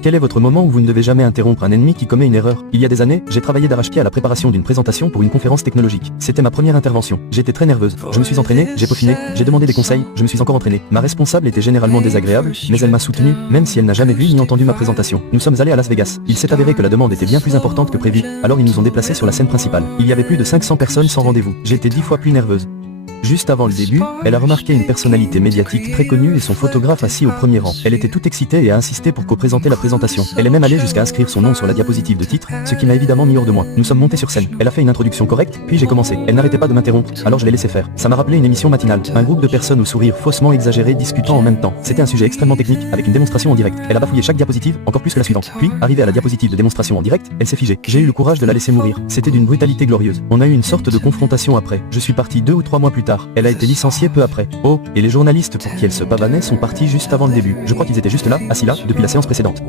Quel est votre moment où vous ne devez jamais interrompre un ennemi qui commet une erreur? Il y a des années, j'ai travaillé d'arrache-pied à la préparation d'une présentation pour une conférence technologique. C'était ma première intervention. J'étais très nerveuse. Je me suis entraîné, j'ai peaufiné, j'ai demandé des conseils, je me suis encore entraîné. Ma responsable était généralement désagréable, mais elle m'a soutenu, même si elle n'a jamais vu ni entendu ma présentation. Nous sommes allés à Las Vegas. Il s'est avéré que la demande était bien plus importante que prévu, alors ils nous ont déplacés sur la scène principale. Il y avait plus de 500 personnes sans rendez-vous. J'étais 10 fois plus nerveuse. Juste avant le début, elle a remarqué une personnalité médiatique très connue et son photographe assis au premier rang. Elle était toute excitée et a insisté pour co-présenter la présentation. Elle est même allée jusqu'à inscrire son nom sur la diapositive de titre, ce qui m'a évidemment mis hors de moi. Nous sommes montés sur scène. Elle a fait une introduction correcte, puis j'ai commencé. Elle n'arrêtait pas de m'interrompre, alors je l'ai laissé faire. Ça m'a rappelé une émission matinale. Un groupe de personnes au sourire faussement exagéré discutant en même temps. C'était un sujet extrêmement technique, avec une démonstration en direct. Elle a bafouillé chaque diapositive, encore plus que la suivante. Puis, arrivée à la diapositive de démonstration en direct, elle s'est figée. J'ai eu le courage de la laisser mourir. C'était d'une brutalité glorieuse. On a eu une sorte de confrontation après. Je suis parti 2 ou 3 mois plus tard. Elle a été licenciée peu après. Oh, et les journalistes pour qui elle se pavanait sont partis juste avant le début. Je crois qu'ils étaient juste là, assis là, depuis la séance précédente.